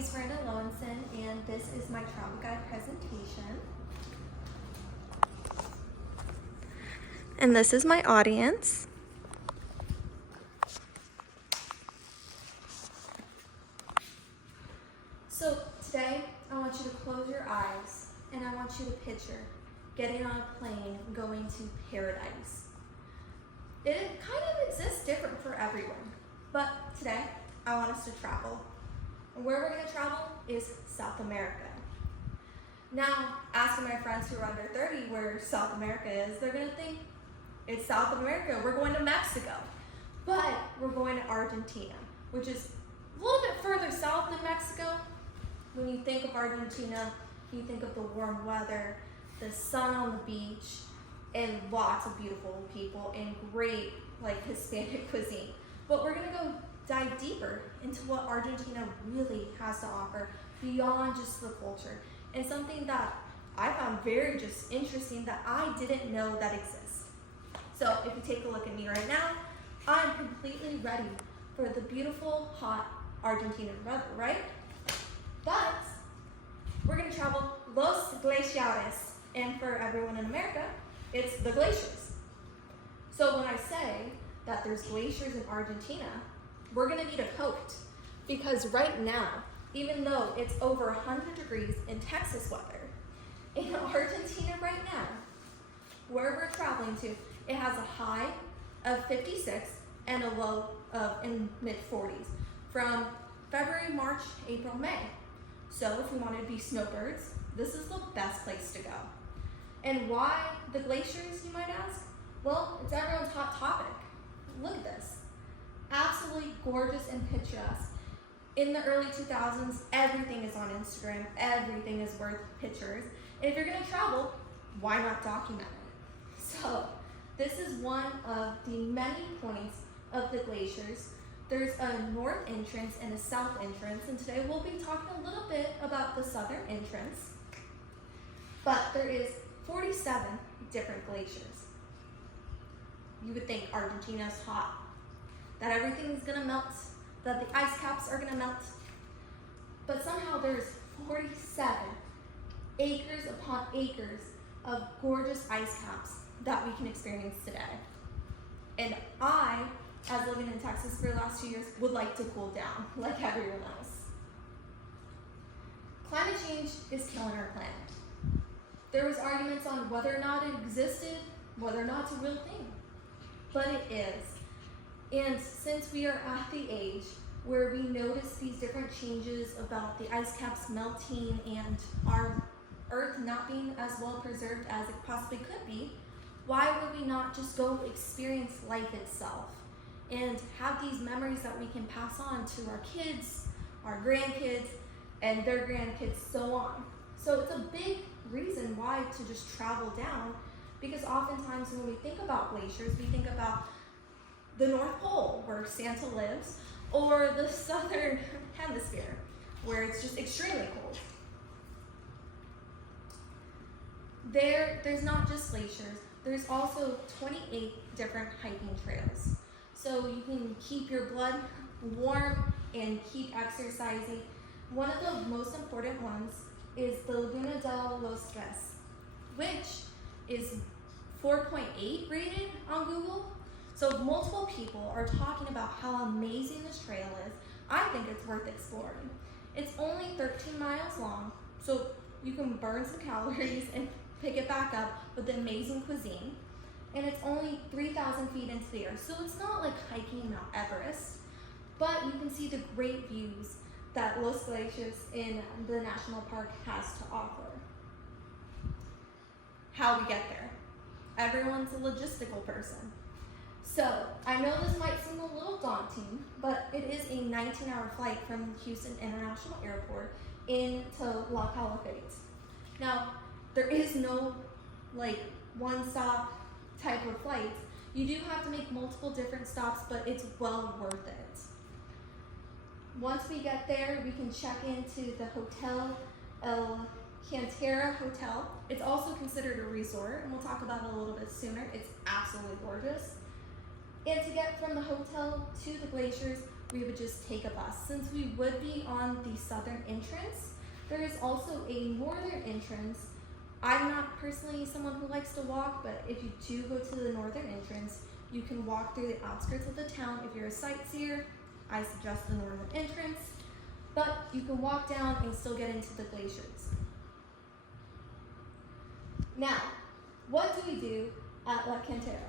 is Brenda Lowenson, and this is my travel guide presentation. And this is my audience. So today, I want you to close your eyes, and I want you to picture getting on a plane going to paradise. It kind of exists different for everyone, but today, I want us to travel. And where we're going to travel is South America. Now, asking my friends who are under 30 where South America is, they're going to think it's South America. We're going to Mexico. But we're going to Argentina, which is a little bit further south than Mexico. When you think of Argentina, you think of the warm weather, the sun on the beach, and lots of beautiful people and great Hispanic cuisine. But we're going to go dive deeper into what Argentina really has to offer beyond just the culture, and something that I found very just interesting that I didn't know that exists. So if you take a look at me right now, I'm completely ready for the beautiful, hot Argentinian weather, right? But we're going to travel Los Glaciares, and for everyone in America, it's the glaciers. So when I say that there's glaciers in Argentina, we're gonna need a coat, because right now, even though it's over 100 degrees in Texas weather, in Argentina right now, where we're traveling to, it has a high of 56 and a low of in mid-40s from February, March, April, May. So if we wanted to be snowbirds, this is the best place to go. And why the glaciers, you might ask? Well, it's everyone's hot topic. Look at this. Absolutely gorgeous and picturesque. In the early 2000s, everything is on Instagram. Everything is worth pictures. And if you're going to travel, why not document it? So this is one of the many points of the glaciers. There's a north entrance and a south entrance, and today we'll be talking a little bit about the southern entrance. But there is 47 different glaciers. You would think Argentina's hot, that everything's gonna melt, that the ice caps are gonna melt. But somehow there's 47 acres upon acres of gorgeous ice caps that we can experience today. And I, as living in Texas for the last 2 years, would like to cool down like everyone else. Climate change is killing our planet. There was arguments on whether or not it existed, whether or not it's a real thing. But it is. And since we are at the age where we notice these different changes about the ice caps melting and our Earth not being as well preserved as it possibly could be, why would we not just go experience life itself and have these memories that we can pass on to our kids, our grandkids, and their grandkids, so on. So it's a big reason why to just travel down, because oftentimes when we think about glaciers, we think about the North Pole, where Santa lives, or the Southern Hemisphere, where it's just extremely cold. There's not just glaciers, there's also 28 different hiking trails. So you can keep your blood warm and keep exercising. One of the most important ones is the Laguna de los Tres, which is 4.8 rated on Google. So multiple people are talking about how amazing this trail is. I think it's worth exploring. It's only 13 miles long, so you can burn some calories and pick it back up with the amazing cuisine. And it's only 3,000 feet into the air, so it's not like hiking Mount Everest, but you can see the great views that Los Glaciers in the national park has to offer. How we get there. Everyone's a logistical person. So I know this might seem a little daunting, but it is a 19-hour flight from Houston International Airport into La Calafate. Now, there is no one-stop type of flight. You do have to make multiple different stops, but it's well worth it. Once we get there, we can check into the Hotel El Cantera Hotel. It's also considered a resort, and we'll talk about it a little bit sooner. It's absolutely gorgeous. And to get from the hotel to the glaciers, we would just take a bus. Since we would be on the southern entrance, there is also a northern entrance. I'm not personally someone who likes to walk, but if you do go to the northern entrance, you can walk through the outskirts of the town. If you're a sightseer, I suggest the northern entrance, but you can walk down and still get into the glaciers. Now, what do we do at La Cantera?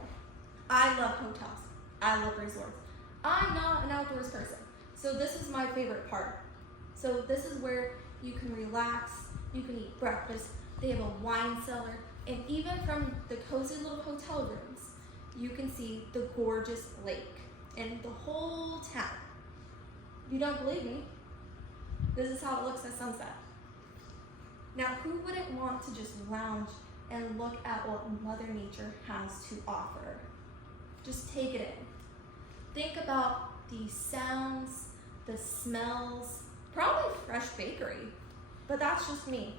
I love hotels. I love resorts. I'm not an outdoors person, so this is my favorite part. So this is where you can relax, you can eat breakfast. They have a wine cellar, and even from the cozy little hotel rooms, you can see the gorgeous lake and the whole town. If you don't believe me, this is how it looks at sunset. Now, who wouldn't want to just lounge and look at what Mother Nature has to offer? Just take it in. Think about the sounds, the smells, probably fresh bakery, but that's just me.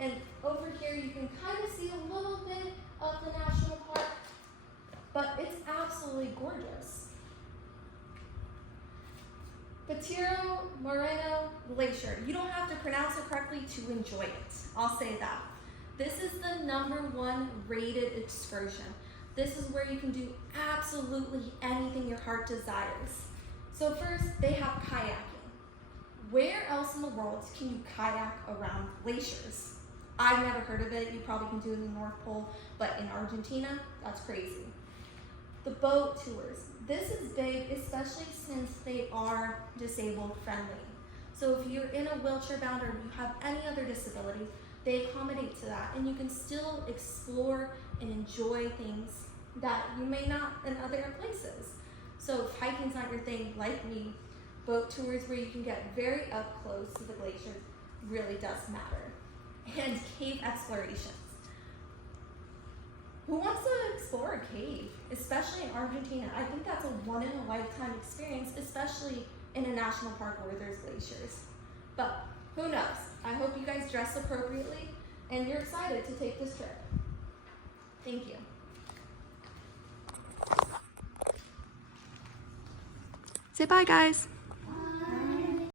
And over here you can kind of see a little bit of the national park, but it's absolutely gorgeous. Petiro Moreno Glacier. You don't have to pronounce it correctly to enjoy it. I'll say that. This is the #1 rated excursion. This is where you can do absolutely anything your heart desires. So first, they have kayaking. Where else in the world can you kayak around glaciers? I've never heard of it. You probably can do it in the North Pole, but in Argentina, that's crazy. The boat tours. This is big, especially since they are disabled friendly. So if you're in a wheelchair bound or you have any other disability, they accommodate to that, and you can still explore and enjoy things that you may not in other places. So if hiking's not your thing, like me, boat tours where you can get very up close to the glaciers really does matter. And cave explorations. Who wants to explore a cave, especially in Argentina? I think that's a one-in-a-lifetime experience, especially in a national park where there's glaciers. But who knows? I hope you guys dress appropriately and you're excited to take this trip. Thank you. Say bye, guys.